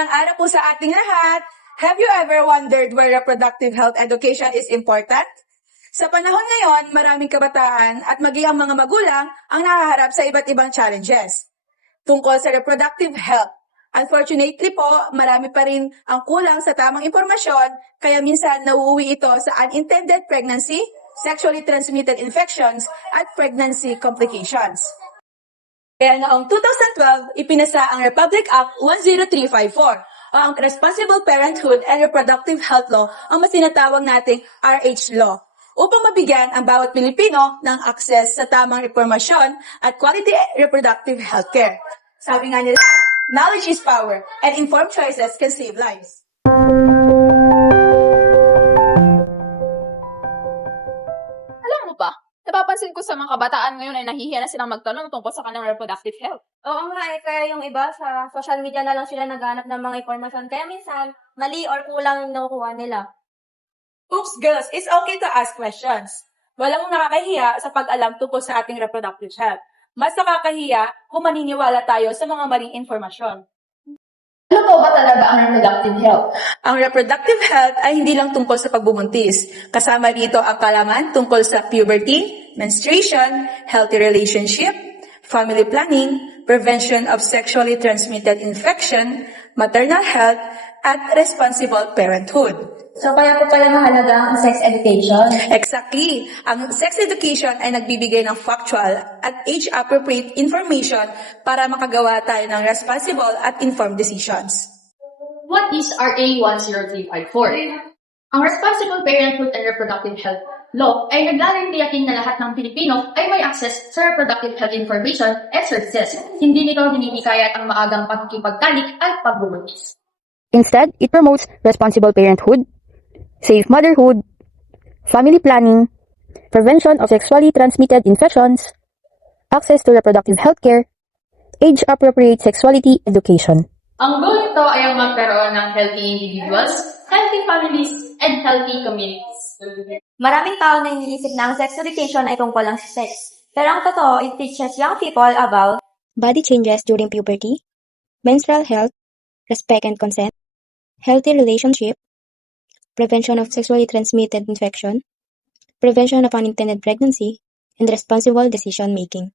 Magandang araw po sa ating lahat. Have you ever wondered why reproductive health education is important? Sa panahon ngayon, maraming kabataan at maging ang mga magulang ang nakaharap sa iba't ibang challenges tungkol sa reproductive health. Unfortunately po, marami pa rin ang kulang sa tamang impormasyon, kaya minsan nauuwi ito sa unintended pregnancy, sexually transmitted infections, at pregnancy complications. Kaya noong 2012, ipinasa ang Republic Act 10354 o ang Responsible Parenthood and Reproductive Health Law ang mas tinatawag nating RH Law upang mabigyan ang bawat Pilipino ng akses sa tamang impormasyon at quality reproductive healthcare. Sabi nga nila, knowledge is power and informed choices can save lives. Alam mo ba, napapansin ko sa mga kabataan ngayon ay nahihiya na silang magtanong tungkol sa kanilang reproductive health. Oo nga kaya yung iba sa social media na lang sila naghanap ng mga informasyon. Kaya minsan, mali or kulang yung nakukuha nila. Oops, girls, it's okay to ask questions. Walang nakakahiya sa pag-alam tungkol sa ating reproductive health. Mas nakakahiya kung maniniwala tayo sa mga maling informasyon. Ano po ba talaga ang reproductive health? Ang reproductive health ay hindi lang tungkol sa pagbubuntis. Kasama dito ang kaalaman tungkol sa puberty, menstruation, healthy relationship, family planning, prevention of sexually transmitted infection, maternal health, at responsible parenthood. So kaya po pala mahalaga ang sex education. Exactly. Ang sex education ay nagbibigay ng factual at age-appropriate information para makagawa tayo ng responsible at informed decisions. What is RA 10354? Ang Responsible Parenthood and Reproductive Health Law ay naglalayong tiyakin na lahat ng Pilipino ay may access sa reproductive health information at services. Hindi nito hinihikayat ang maagang pagkikipagtalik at pagbubuntis. Instead, it promotes responsible parenthood, safe motherhood, family planning, prevention of sexually transmitted infections, access to reproductive healthcare, age-appropriate sexuality education. Ang goal nito ay ang magkaroon ng healthy individuals, healthy families, and healthy communities. Maraming tao na iniisip na ang sex education ay tungkol lang sa sex. Pero ang totoo, it teaches young people about Body changes during puberty, menstrual health, respect and consent, healthy relationship, prevention of sexually transmitted infection, prevention of unintended pregnancy, and responsible decision-making.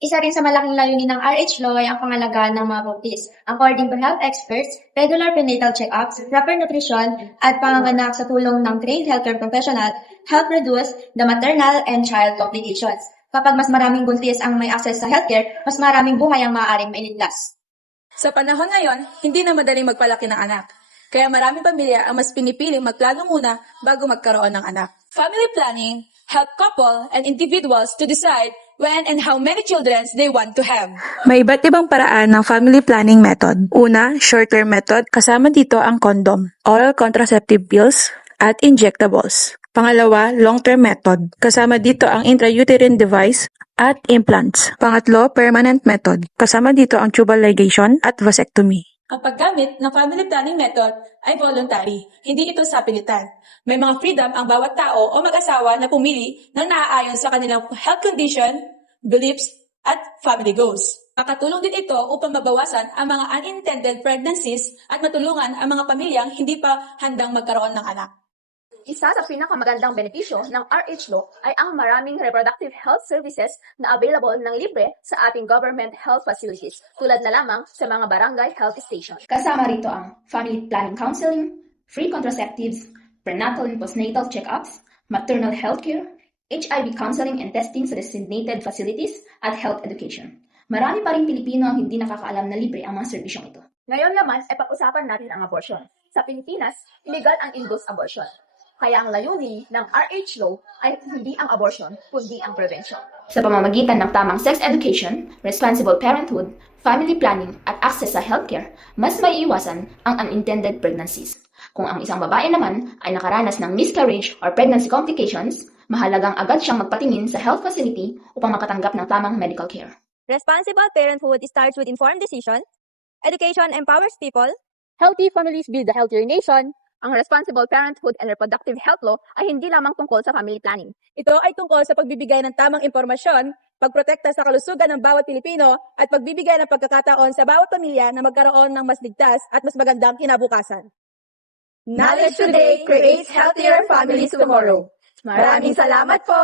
isa rin sa malaking layunin ng RH Law ay ang pangalagaan ng mga buntis. According to health experts, regular prenatal check-ups, proper nutrition, at panganganak sa tulong ng trained healthcare professional help reduce the maternal and child complications. Kapag mas maraming buntis ang may access sa healthcare, mas maraming buhay ang maaaring mailigtas. Sa panahon ngayon, hindi na madaling magpalaki ng anak. Kaya maraming pamilya ang mas pinipiling magplano muna bago magkaroon ng anak. Family planning help couple and individuals to decide when and how many children they want to have. May iba't ibang paraan ng family planning method. Una, short-term method. Kasama dito ang condom, oral contraceptive pills, at injectables. Pangalawa, long-term method. Kasama dito ang intrauterine device at implants. Pangatlo, permanent method. Kasama dito ang tubal ligation at vasectomy. Ang paggamit ng family planning method ay voluntary, hindi ito sa pilitan. May mga freedom ang bawat tao o mag-asawa na pumili ng naaayon sa kanilang health condition, beliefs, at family goals. Makatulong din ito upang mabawasan ang mga unintended pregnancies at matulungan ang mga pamilyang hindi pa handang magkaroon ng anak. Isa sa pinakamagandang benepisyo ng RH Law ay ang maraming reproductive health services na available ng libre sa ating government health facilities, tulad na lamang sa mga barangay health station. Kasama rito ang family planning counseling, free contraceptives, prenatal and postnatal check-ups, maternal health care, HIV counseling and testing sa designated facilities, at health education. Marami pa rin Pilipino ang hindi nakakaalam na libre ang mga serbisyong ito. Ngayon naman ay pag-usapan natin ang abortion. Sa Pilipinas, illegal ang induced abortion. Kaya ang layunin ng RH Law ay hindi ang abortion, kundi ang prevention. Sa pamamagitan ng tamang sex education, responsible parenthood, family planning, at access sa healthcare, mas maiiwasan ang unintended pregnancies. Kung ang isang babae naman ay nakaranas ng miscarriage or pregnancy complications, mahalagang agad siyang magpatingin sa health facility upang makatanggap ng tamang medical care. Responsible parenthood starts with informed decision. Education empowers people. Healthy families build a healthier nation. Ang Responsible Parenthood and Reproductive Health Law ay hindi lamang tungkol sa family planning. Ito ay tungkol sa pagbibigay ng tamang impormasyon, pagprotekta sa kalusugan ng bawat Pilipino, at pagbibigay ng pagkakataon sa bawat pamilya na magkaroon ng mas ligtas at mas magandang kinabukasan. Knowledge today creates healthier families tomorrow. Maraming salamat po!